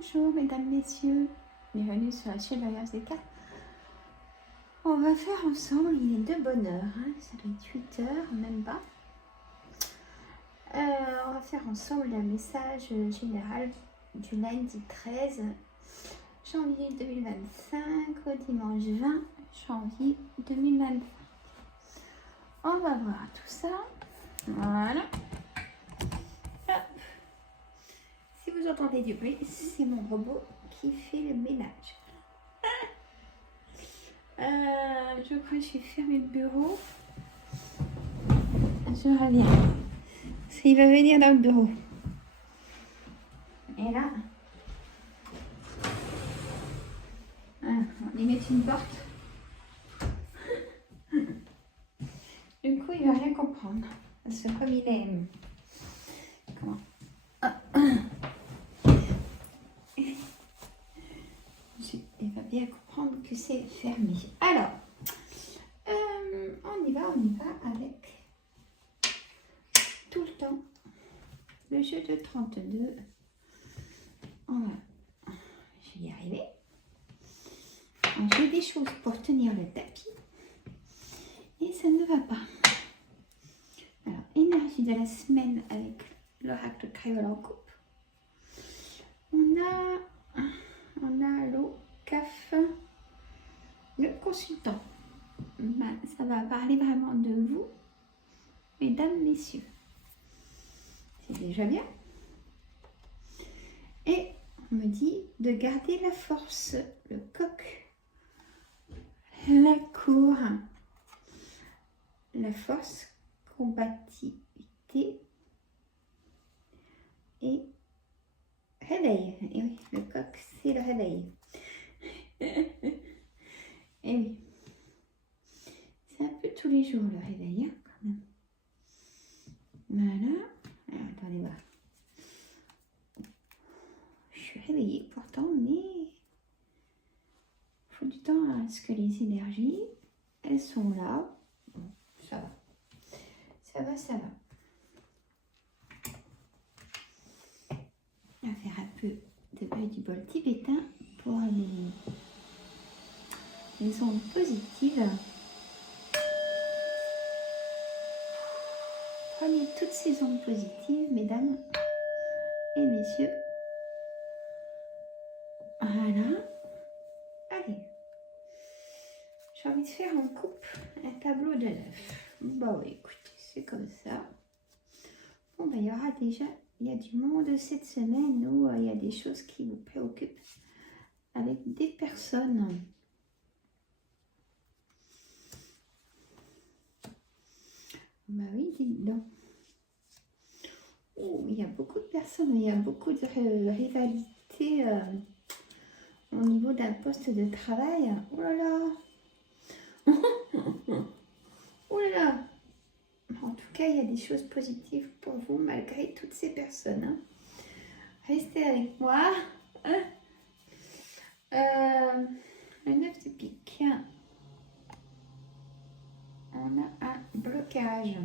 Bonjour mesdames, messieurs, bienvenue sur la chaîne Voyage des Cartes. On va faire ensemble, il est de bonne heure, hein, ça doit être 8 heures, même pas. On va faire ensemble un message général du lundi 13 janvier 2025 au dimanche 20 janvier 2025. On va voir tout ça. Voilà. Hop. Si vous entendez du bruit, c'est mon robot qui fait le ménage. Je crois que j'ai fermé le bureau. Je reviens. Il va venir dans le bureau. Et là, on y met une porte. Du coup, il va rien comprendre. Parce que comme il est... Comment il va bien comprendre que c'est fermé. Alors, on y va avec tout le temps le jeu de 32. Je vais y arriver. J'ai des choses pour tenir le tapis et ça ne va pas. Alors, énergie de la semaine avec l'oracle de Créole en coupe. On a l'eau, CAF, le consultant. Ça va parler vraiment de vous, mesdames, messieurs. C'est déjà bien. Et on me dit de garder la force, le coq, la cour, la force, combativité et réveil. Et oui, le coq, c'est le réveil. Et oui. C'est un peu tous les jours le réveil, hein, quand même. Voilà. Alors, attendez voir. Je suis réveillée pourtant, mais il faut du temps à ce que les énergies, elles sont là. Bon, ça va. Ça va, ça va. On va faire un peu de œil du bol tibétain pour les ondes positives. Prenez toutes ces ondes positives, mesdames et messieurs. Voilà. Allez. J'ai envie de faire en coupe un tableau de 9. Bah oui, écoutez, c'est comme ça. Bon, bah, il y aura déjà, il y a du monde cette semaine où il y a des choses qui vous préoccupent avec des personnes. Bah oui, dites donc. Oh, il y a beaucoup de personnes, il y a beaucoup de rivalité au niveau d'un poste de travail. Oh là là. Oh là là. En tout cas, il y a des choses positives pour vous malgré toutes ces personnes. Hein. Restez avec moi. Le 9 de pique. On a un blocage.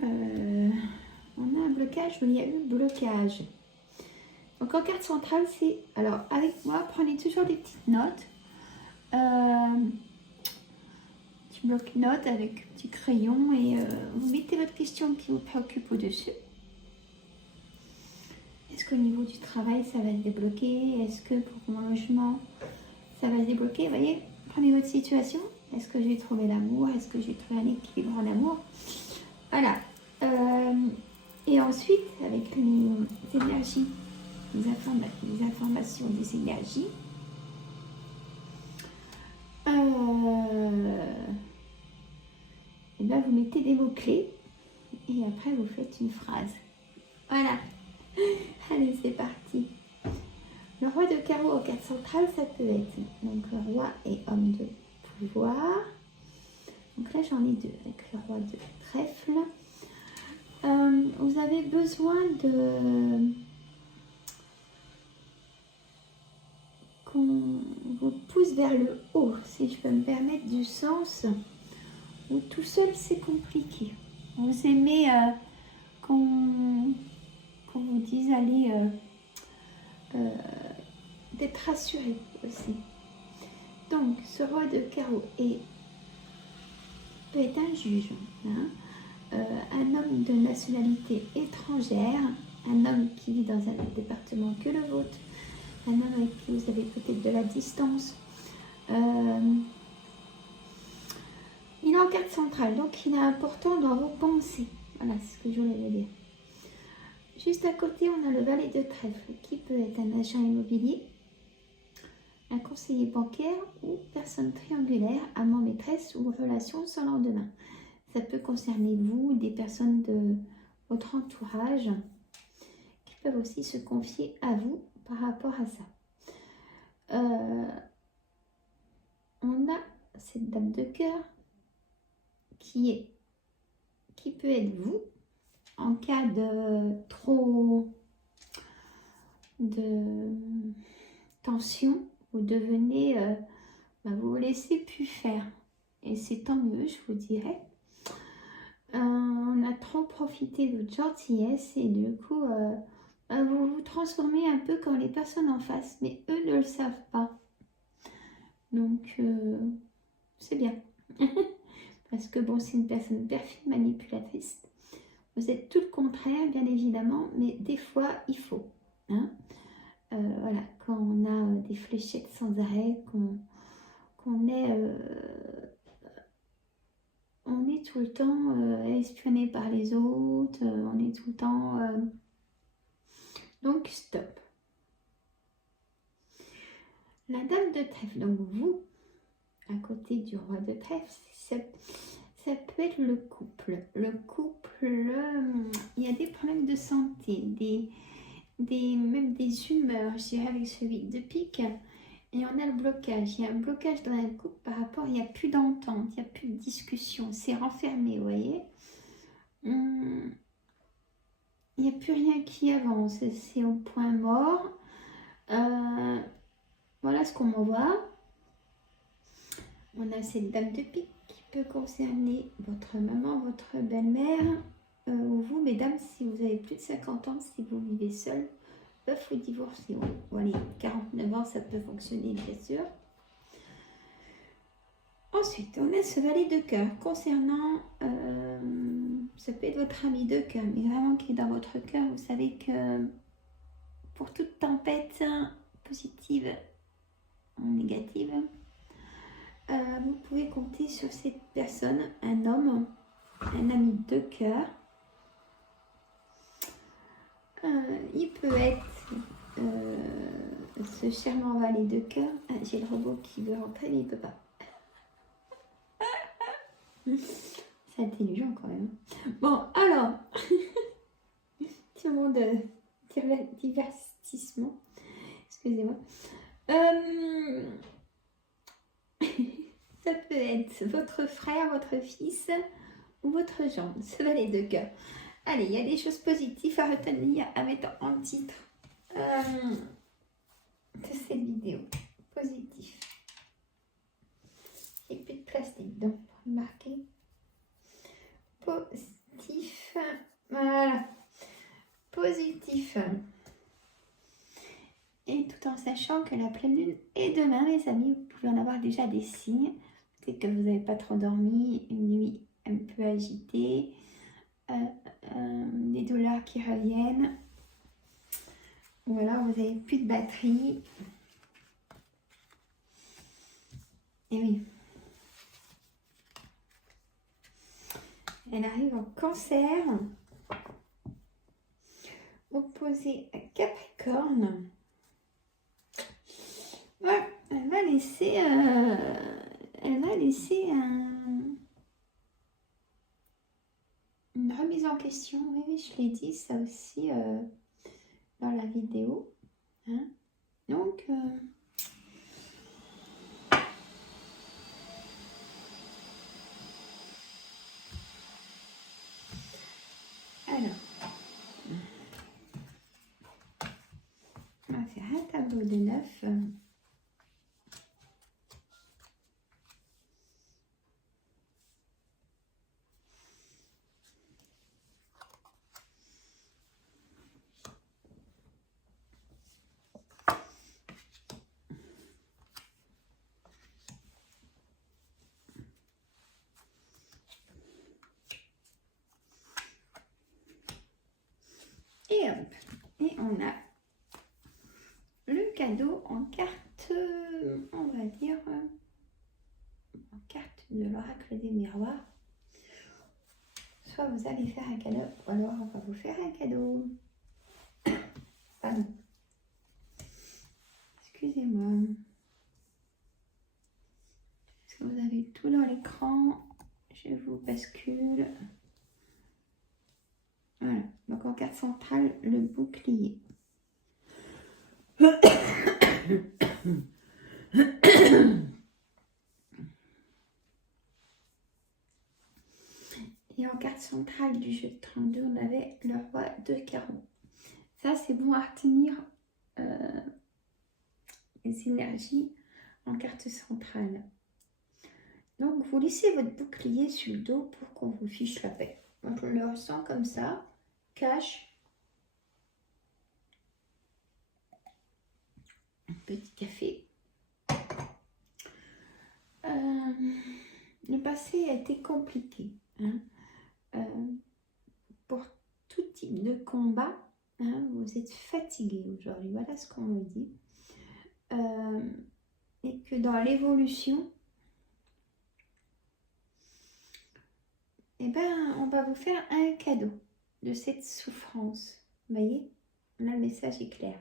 On a un blocage où il y a eu blocage. Donc en carte centrale, c'est... Alors avec moi, prenez toujours des petites notes. Petit bloc-notes avec un petit crayon et vous mettez votre question qui vous préoccupe au-dessus. Est-ce qu'au niveau du travail, ça va se débloquer? Est-ce que pour mon logement, ça va se débloquer? Vous voyez, prenez votre situation. Est-ce que j'ai trouvé l'amour? Est-ce que j'ai trouvé un équilibre en amour? Voilà. Et ensuite, avec les énergies, les informations des énergies, et bien vous mettez des mots-clés et après vous faites une phrase. Voilà. Allez, c'est parti. Le roi de carreau en carte centrale, ça peut être donc le roi et homme de pouvoir. Donc là, j'en ai deux avec le roi de trèfle. Vous avez besoin qu'on vous pousse vers le haut, si je peux me permettre, du sens où tout seul c'est compliqué. Vous aimez qu'on vous dise allez d'être rassuré aussi. Donc, ce roi de carreau peut être un juge, hein, un homme de nationalité étrangère, un homme qui vit dans un autre département que le vôtre, un homme avec qui vous avez peut-être de la distance. Il est en carte centrale, donc il est important dans vos pensées. Voilà, c'est ce que je voulais dire. Juste à côté, on a le valet de trèfle, qui peut être un agent immobilier, un conseiller bancaire ou personne triangulaire, amant maîtresse ou relation sans lendemain. Ça peut concerner vous, des personnes de votre entourage qui peuvent aussi se confier à vous par rapport à ça. On a cette dame de cœur qui peut être vous en cas de tension. Vous devenez, vous vous laissez plus faire et c'est tant mieux, je vous dirais. On a trop profité de votre gentillesse et du coup vous vous transformez un peu comme les personnes en face, mais eux ne le savent pas, donc c'est bien. Parce que bon, c'est une personne perfide, manipulatrice. Vous êtes tout le contraire, bien évidemment, mais des fois, il faut. Hein. Voilà, quand on a des fléchettes sans arrêt, qu'on est, on est tout le temps espionné par les autres, on est tout le temps... donc, stop. La dame de trèfle, donc vous, à côté du roi de trèfle, ça peut être le couple. Le couple, il y a des problèmes de santé, même des humeurs, je dirais, avec celui de pique. Et on a le blocage. Il y a un blocage dans un couple par rapport, il n'y a plus d'entente, il n'y a plus de discussion. C'est renfermé, vous voyez. Il n'y a plus rien qui avance. C'est au point mort. Voilà ce qu'on m'envoie. On a cette dame de pique qui peut concerner votre maman, votre belle-mère, ou vous, mesdames, si vous avez plus de 50 ans, si vous vivez seul, veuf ou divorcé. Bon, allez, 49 ans, ça peut fonctionner, bien sûr. Ensuite, on a ce valet de cœur concernant, ça peut être votre ami de cœur, mais vraiment qui est dans votre cœur. Vous savez que pour toute tempête positive ou négative, vous pouvez compter sur cette personne, un homme, un ami de cœur. Il peut être ce charmant valet de cœur. Ah, j'ai le robot qui veut rentrer, mais il ne peut pas. C'est intelligent quand même. Bon, alors, tout le monde divertissement. Excusez-moi. Ça peut être votre frère, votre fils ou votre gendre, ce valet de cœur. Allez, il y a des choses positives à retenir, à mettre en titre de cette vidéo. Positif. J'ai plus de plastique, donc pour marquer. Positif. Voilà. Positif. Et tout en sachant que la pleine lune est demain, mes amis, vous pouvez en avoir déjà des signes. C'est que vous n'avez pas trop dormi, une nuit un peu agitée, des douleurs qui reviennent, ou alors vous n'avez plus de batterie. Et oui. Elle arrive en Cancer, opposée à Capricorne. Ouais, elle va laisser une remise en question. Oui, je l'ai dit ça aussi dans la vidéo. Hein. Donc, alors, on va faire un tableau de 9. on a le cadeau en carte, on va dire, en carte de l'oracle des miroirs. Soit vous allez faire un cadeau, ou alors on va vous faire un cadeau. Pardon. Excusez-moi. Est-ce que vous avez tout dans l'écran? Je vous bascule. Voilà. Donc en carte centrale, le bouclier. Et en carte centrale du jeu de 32, on avait le roi de carreaux. Ça, c'est bon à retenir les énergies en carte centrale. Donc, vous laissez votre bouclier sur le dos pour qu'on vous fiche la paix. Donc, je le ressens comme ça. Cache. Un petit café. Le passé a été compliqué. Hein. Pour tout type de combat, hein, vous êtes fatigué aujourd'hui. Voilà ce qu'on me dit. Et que dans l'évolution, eh ben, on va vous faire un cadeau de cette souffrance. Vous voyez, là le message est clair.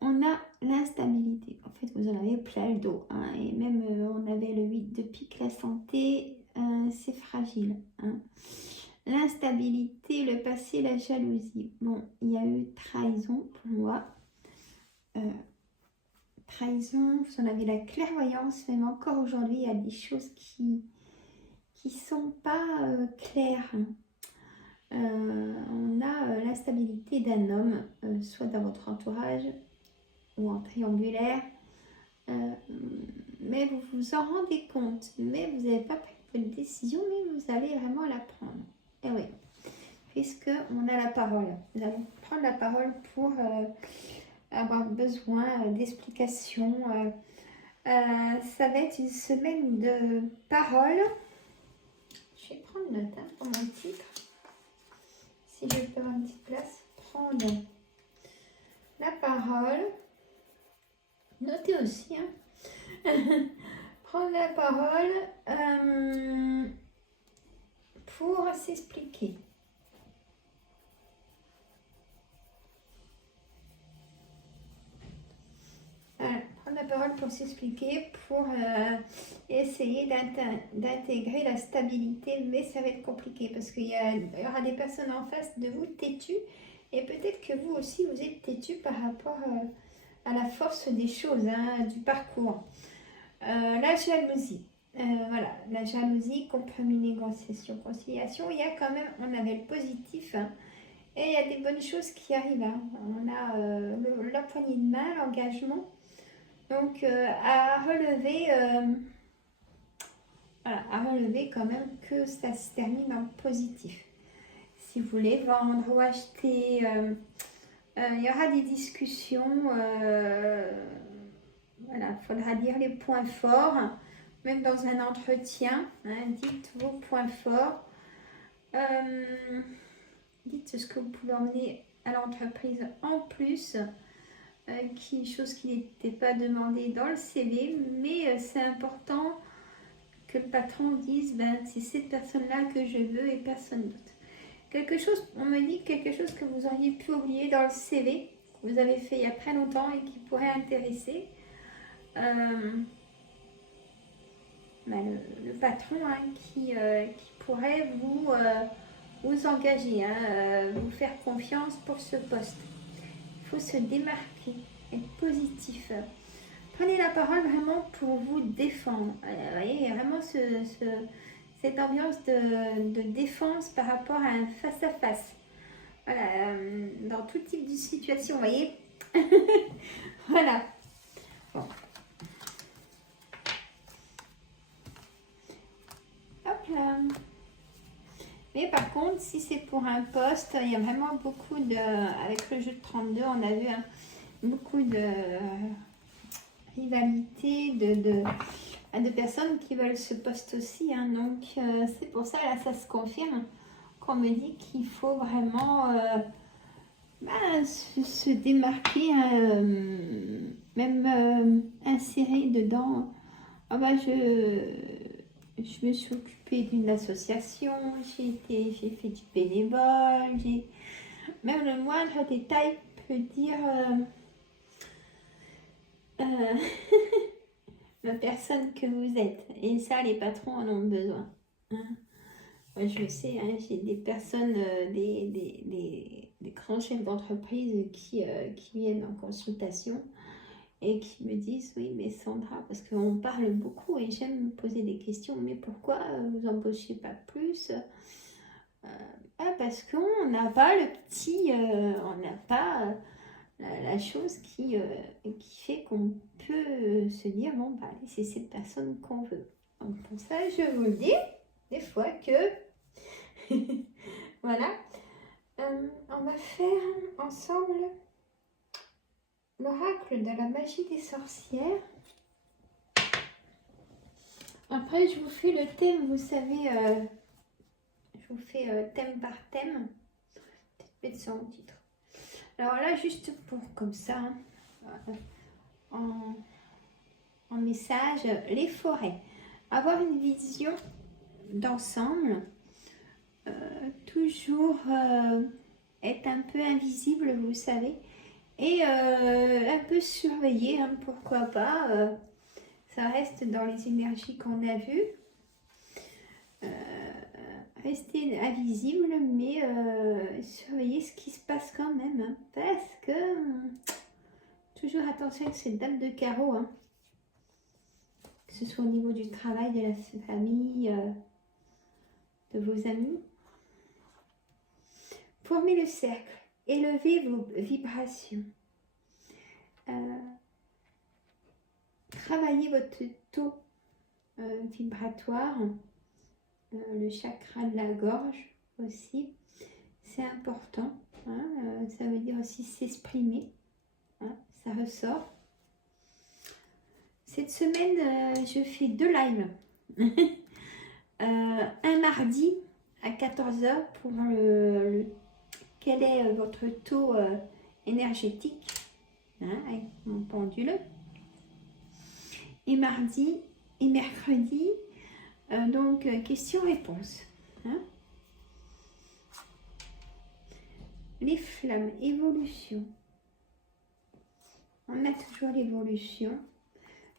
On a l'instabilité. En fait, vous en avez plein le dos. Hein, et même, on avait le 8 de pique, la santé, c'est fragile. Hein. L'instabilité, le passé, la jalousie. Bon, il y a eu trahison pour moi. Trahison, vous en avez la clairvoyance. Même encore aujourd'hui, il y a des choses qui sont pas claires. On a l'instabilité d'un homme, soit dans votre entourage ou en triangulaire, mais vous vous en rendez compte, mais vous n'avez pas pris votre décision, mais vous allez vraiment la prendre. Et oui, puisque on a la parole, vous allez prendre la parole pour avoir besoin d'explications. Ça va être une semaine de parole. Je vais prendre note pour mon titre. Si je peux avoir une petite place, prendre la parole. Notez aussi, hein. Prendre la parole pour s'expliquer. Voilà, prendre la parole pour s'expliquer, pour essayer d'intégrer la stabilité, mais ça va être compliqué parce qu'il y aura des personnes en face de vous têtues et peut-être que vous aussi vous êtes têtu par rapport à la force des choses, hein, du parcours. La jalousie. Voilà, la jalousie, compromis, négociation, conciliation. Il y a quand même, on avait le positif, hein, et il y a des bonnes choses qui arrivent. Hein. On a la poignée de main, l'engagement. Donc, à relever, voilà, à relever quand même que ça se termine en positif. Si vous voulez vendre ou acheter, il y aura des discussions. Voilà, il faudra dire les points forts, même dans un entretien. Hein, dites vos points forts. Dites ce que vous pouvez emmener à l'entreprise en plus. Chose qui n'était pas demandée dans le CV, mais c'est important que le patron dise ben, c'est cette personne-là que je veux et personne d'autre. Quelque chose, on me dit quelque chose que vous auriez pu oublier dans le CV, que vous avez fait il y a très longtemps et qui pourrait intéresser ben, le patron, hein, qui pourrait vous engager, hein, vous faire confiance pour ce poste. Il faut se démarquer, être positif. Prenez la parole vraiment pour vous défendre. Vous voyez, il y a vraiment cette ambiance de défense par rapport à un face-à-face. Voilà, dans tout type de situation, vous voyez. Voilà. Bon. Hop là. Mais par contre, si c'est pour un poste, il y a vraiment beaucoup de... Avec le jeu de 32, on a vu beaucoup de rivalité, de personnes qui veulent ce poste aussi. Hein. Donc, c'est pour ça, là, ça se confirme qu'on me dit qu'il faut vraiment se démarquer, même insérer dedans. Ah bah, je me suis occupée d'une association, j'ai fait du bénévole, même le moindre détail peut dire la personne que vous êtes. Et ça, les patrons en ont besoin. Hein. Moi, je le sais, hein, j'ai des personnes, des grands chefs d'entreprise qui viennent en consultation et qui me disent, oui, mais Sandra, parce qu'on parle beaucoup et j'aime me poser des questions, mais pourquoi vous embauchez pas plus? Parce qu'on n'a pas le petit, on n'a pas la chose qui fait qu'on peut se dire, bon, bah, c'est cette personne qu'on veut. Donc pour ça, je vous le dis, des fois que, voilà, on va faire ensemble l'oracle de la magie des sorcières. Après, je vous fais le thème, vous savez, je vous fais thème par thème. Peut-être mettre ça en titre. Alors là, juste pour comme ça, en message, les forêts. Avoir une vision d'ensemble, toujours être un peu invisible, vous savez, et un peu surveiller, hein, pourquoi pas. Ça reste dans les énergies qu'on a vues. Rester invisible, mais surveiller ce qui se passe quand même, hein, parce que toujours attention avec cette dame de carreau, hein, que ce soit au niveau du travail, de la famille, de vos amis. Formez le cercle, élevez vos vibrations, travaillez votre taux vibratoire, le chakra de la gorge aussi, c'est important, hein, ça veut dire aussi s'exprimer, hein, ça ressort. Cette semaine, je fais 2 lives, un mardi à 14h pour quel est votre taux énergétique, hein, avec mon pendule, et mardi et mercredi, donc questions-réponses, hein. Les flammes, évolution, on a toujours l'évolution.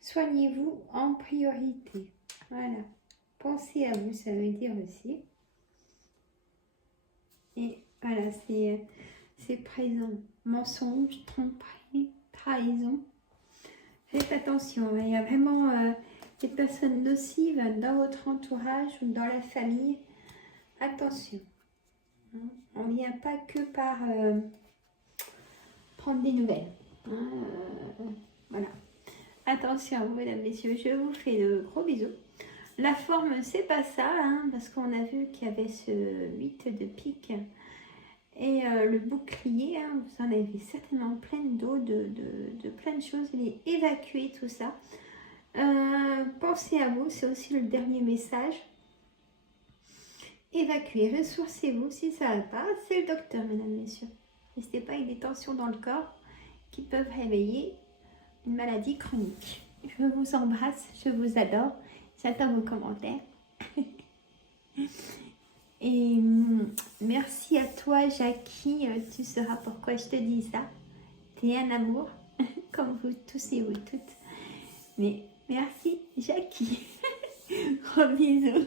Soignez-vous en priorité, voilà, pensez à vous, ça veut dire aussi, et voilà, c'est présent, mensonge, tromperie, trahison. Faites attention, il y a vraiment des personnes nocives dans votre entourage ou dans la famille. Attention, hein. On ne vient pas que par prendre des nouvelles, hein, voilà. Attention à vous, mesdames, messieurs, je vous fais de gros bisous. La forme, c'est pas ça, hein, parce qu'on a vu qu'il y avait ce 8 de pique. Et le bouclier, hein, vous en avez certainement plein d'eau, de plein de choses. Il est évacué, tout ça. Pensez à vous, c'est aussi le dernier message. Évacuez, ressourcez-vous. Si ça ne va pas, c'est le docteur, mesdames, messieurs. N'hésitez pas, avec des tensions dans le corps qui peuvent réveiller une maladie chronique. Je vous embrasse, je vous adore. J'attends vos commentaires. Et merci à toi, Jackie. Tu sauras pourquoi je te dis ça. Tu es un amour, comme vous tous et vous toutes. Mais merci, Jackie. Gros bisous.